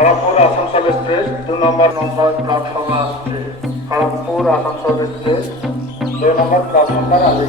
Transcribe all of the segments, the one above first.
Kharagpur Asansol express 2 নম্বর প্ল্যাটফর্মে আসছে। Kharagpur Asansol express 2 নম্বর প্ল্যাটফর্মে আসছে।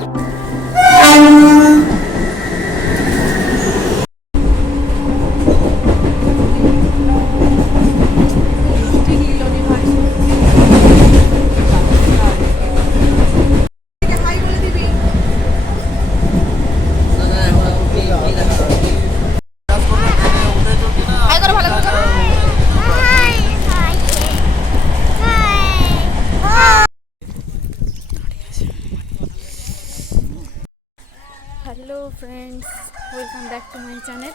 Hello friends, welcome back to my channel.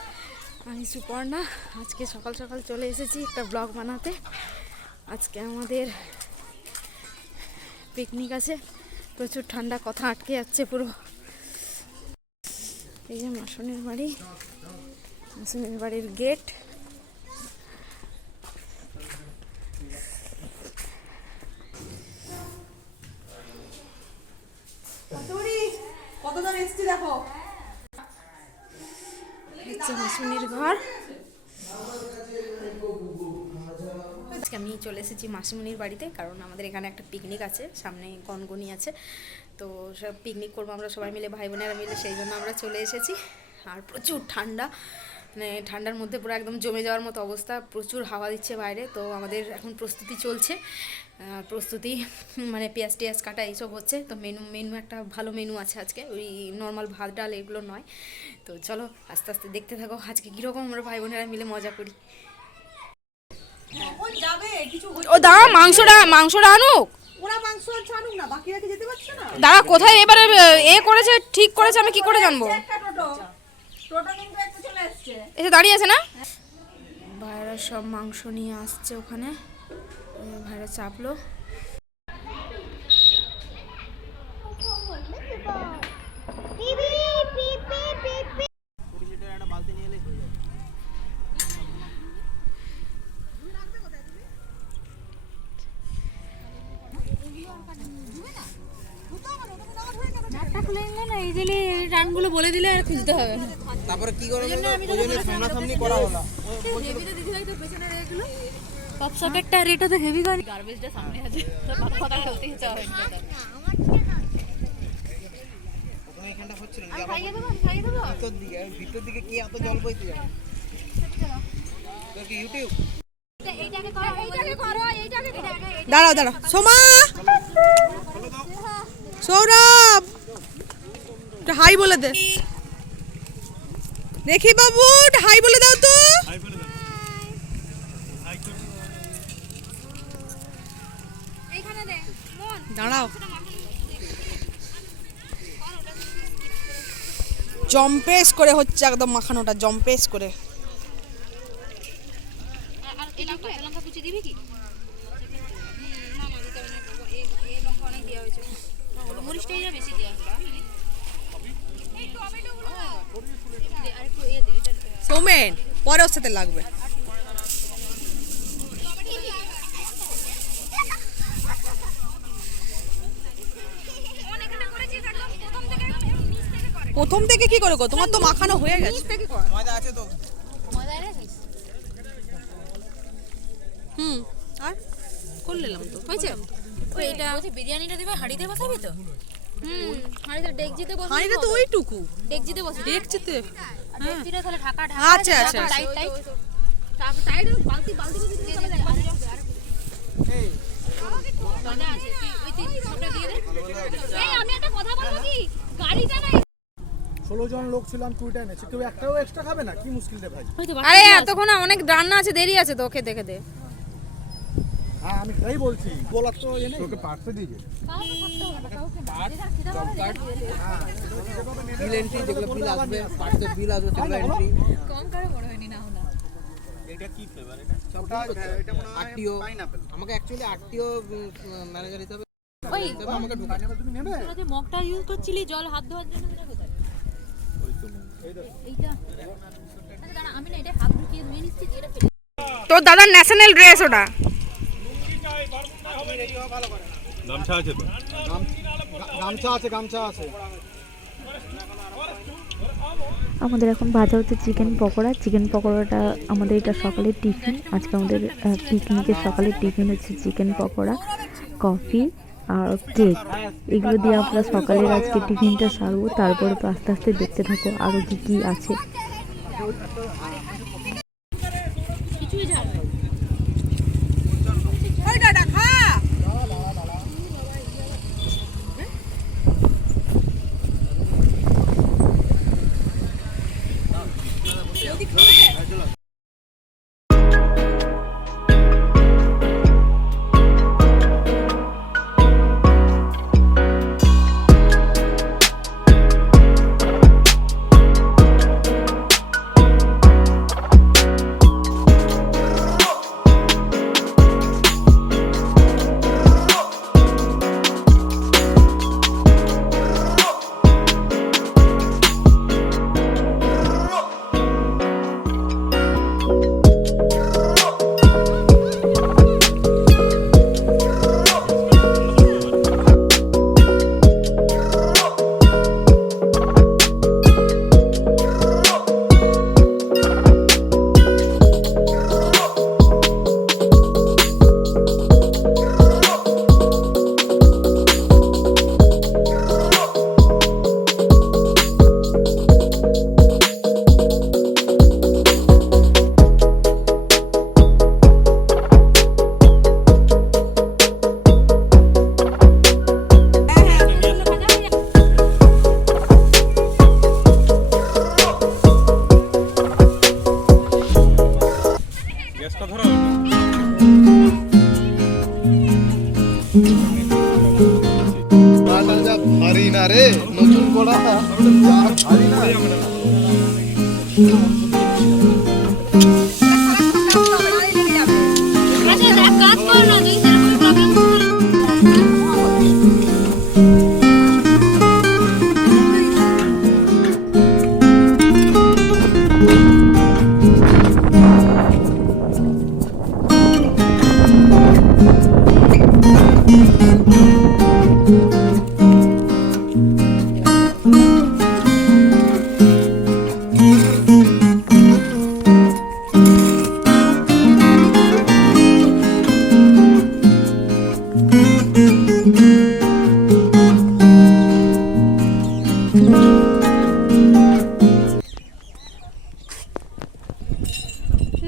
আমি সুপর্ণা। আজকে সকাল সকাল চলে এসেছি একটা ব্লগ বানাতে। আজকে আমাদের পিকনিক আছে। প্রচুর ঠান্ডা, কথা আটকে যাচ্ছে পুরো। এই যে মাসনের বাড়ি, মাসনের বাড়ির গেট। মাসুনির ঘর। আজকে আমি চলে এসেছি মাসুমনির বাড়িতে, কারণ আমাদের এখানে একটা পিকনিক আছে, সামনে গনগনি আছে। তো সব পিকনিক করবো আমরা সবাই মিলে, ভাই বোনেরা মিলে, সেই জন্য আমরা চলে এসেছি। আর প্রচুর ঠান্ডা, মানে ঠান্ডার মধ্যে পুরো একদম জমে যাওয়ার মতো অবস্থা। প্রচুর হাওয়া দিচ্ছে বাইরে। তো আমাদের এখন প্রস্তুতি চলছে, প্রস্তুতি মানে পেঁয়াজ টিয়াজ কাটা এইসব হচ্ছে। তো মেনু একটা ভালো মেনু আছে আজকে, ওই নর্মাল ভাত ডাল এগুলো নয়। তো চলো আস্তে আস্তে দেখতে থাকো আজকে কীরকম আমরা ভাই বোনেরা মিলে মজা করি। ও দাঁড়া, মাংসটা আনুক। দাঁড়া, কোথায় এবারে এ করেছে, ঠিক করেছে, আমি কি করে জানবো? এসে দাঁড়িয়ে আছে না? ভাইরা সব মাংস নিয়ে আসছে ওখানে, ভাইরা চাপলো। রানগুলো বলে দিলে আর খুঁজতে হবে না। তারপরে কি করে সামনাসামনি করা হলো, পেছনে রেখেলো পপ সকেটটা। এটা তো হেভি গান, গার্বেজটা সামনে আছে, কথা বলতে ইচ্ছা হয় না। ওখানে এখানটা হচ্ছে না, আমি খাইয়ে দেব ভিতর দিকে কি এত জল বইতে যাবে? তোর কি ইউটিউব? এইটাকে করো। দাঁড়াও সোমা, সৌরভ হাই বলে দে দেখি। বাবু হাই বলে দাও তো। দাঁড়াও, জম্পেস করে হচ্ছে একদম মাখানোটা, জম্পেস করে। সৌমেন পরে ওর সাথে লাগবে। প্রথম থেকে কি করে? তোমার তো মাখানো হয়ে গেছে। ময়দা আছে তো? ময়দা রেখেছিস? আর করলাম তো, হয়েছে। ওই এটা বিরিয়ানিটা দিবে, হাঁড়িতে বসাবি তো? হাঁড়িতে ডেকজিতে বসাবি। হাঁড়িটা তো ওইটুকু, ডেকজিতে বসাবি। ডেকজিতে ডেকজিটা তাহলে ঢাকা ঢাকা। আচ্ছা টাইট টাইট বালতি দিয়ে দে। এই ময়দা আছে, ওই সবটা দিয়ে দে। এই আমি একটা কথা বলবো কি, গাড়িটা না 16 জন লোক ছিলাম, টুইটা এনেছে, কেউ একটাও এক্সট্রা খাবে না? কি মুশকিল রে ভাই। আরে এতক্ষণ অনেক রান্না আছে, দেরি আছে তো, খেতে খেতে। হ্যাঁ আমি তাই বলছি, বলার তো এনে তোকে পার্সে দিয়ে দে। বিল এন্ট্রি যেগুলো বিল আসবে, পার্সের বিল আসবে, সেগুলো এন্ট্রি কম করে বড় হয়নি না না। এটা কি ফ্লেভার? এটা মনে হয় পাইনাপল। আমাকে অ্যাকচুয়ালি আরটিও ম্যানেজার হিসেবে ওই আমাকে ঢোকা নেবে। তুমি নেবে? তোরা যে মগটা ইউজ করছিলি জল হাত ধোয়ার জন্য, সেটা কোথায়? ওই তো এইটা। আচ্ছা দাঁড়া, আমি না এটা হাত ঢুকিয়ে ধুয়ে নিচ্ছি। এটা তোর দাদার ন্যাশনাল ড্রেস ওটা। গামছা আছে তো? গামছা আছে। আমাদের এখন ভাজা হচ্ছে চিকেন পকোড়া। চিকেন পকোড়াটা আমাদের এটা সকালের টিফিন। আজকে আমাদের পিকনিকের সকালের টিফিন হচ্ছে চিকেন পকোড়া, কফি আর কেক। এগুলো দিয়ে আমরা সকালের আজকে টিফিনটা সারবো, তারপরে তো আস্তে আস্তে দেখতে থাকো আরও কী কী আছে। ভারী না রে, নতুন কড়া ভারী না।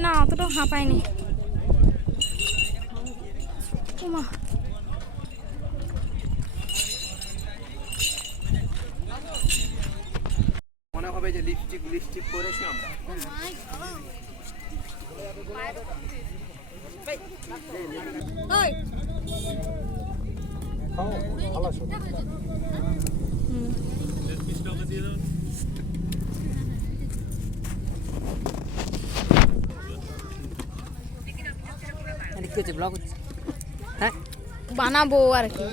না অতটাও হাঁপায়নি। ওমা মনে হবে যে লিপস্টিক করেছি আমরা। হ্যাঁ বানাবো আর কি।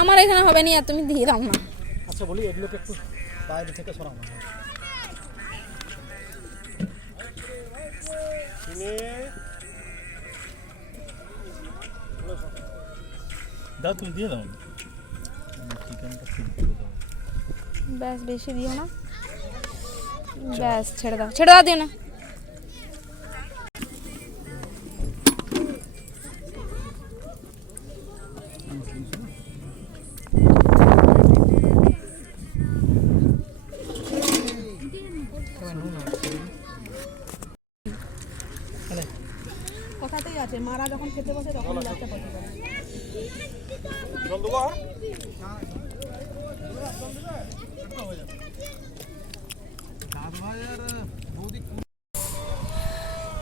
আমার এখানে হবে না, তুমি দিয়ে দাও না। আচ্ছা বলি এগুলোকে একটু বাইরে থেকে সরাও না। দাও তুমি দিয়ে দাও চিকেনটা খুব দিয়ে দাও। ব্যাস বেশি দিও না, ব্যাস ছেড়ে দাও দিও না। কথাতেই আছে, মারা যখন খেতে বসে তখন বাচ্চা পড়ে যায়।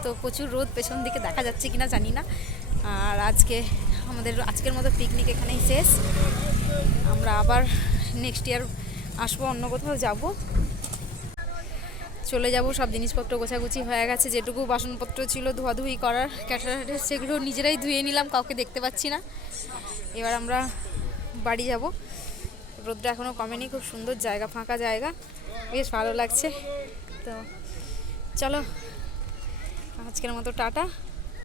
তো প্রচুর রোদ, পেছন দিকে দেখা যাচ্ছে কিনা জানি না। আর আজকের মতো পিকনিক এখানেই শেষ। আমরা আবার নেক্সট ইয়ার আসবো, অন্য কোথাও যাব, চলে যাব। সব জিনিসপত্র গোছাগুছি হয়ে গেছে, যেটুকু বাসনপত্র ছিল ধোয়াধুয়ি করার ক্যাটারারের সেগুলো নিজেরাই ধুয়ে নিলাম, কাউকে দেখতে পাচ্ছি না। এবার আমরা বাড়ি যাব। তো রোদ্র এখনও কমেনি, খুব সুন্দর জায়গা, ফাঁকা জায়গা, বেশ ভালো লাগছে। তো চলো আজকের মতো টাটা।